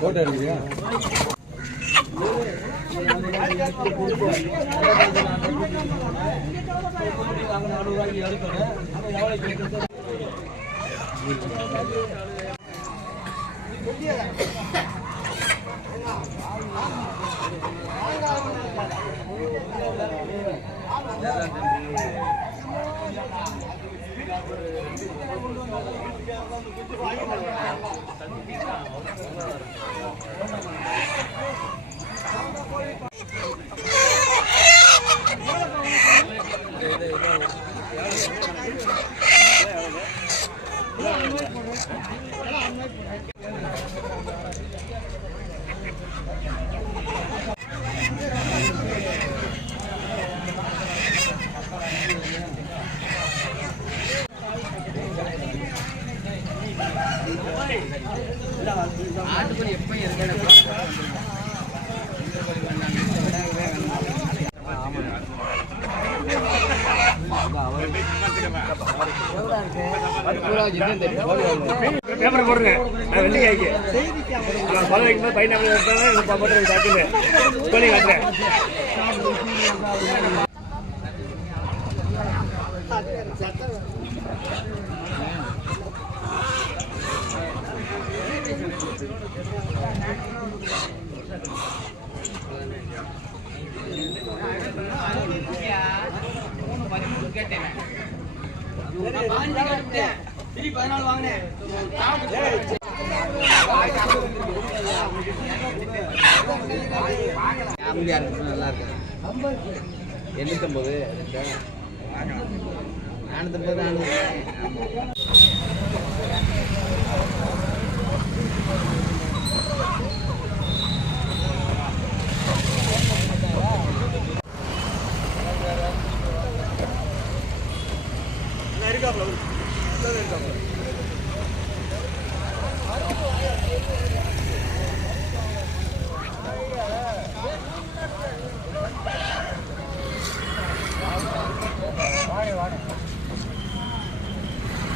Photo எடுக்கிறியா நாங்கள் நாலு ரூபாய்க்கு எடுக்கணும் ஆனால் எவ்வளோ வாங்கி பேப்பர் போடுங்க. நான் வெள்ளி ஆகி நான் போட்டு காட்டுங்க சொல்லி காட்டுறேன். நல்லா இருக்கு எண்ணூத்தம்பது நானூத்தம்பது. நானூறு. I don't know.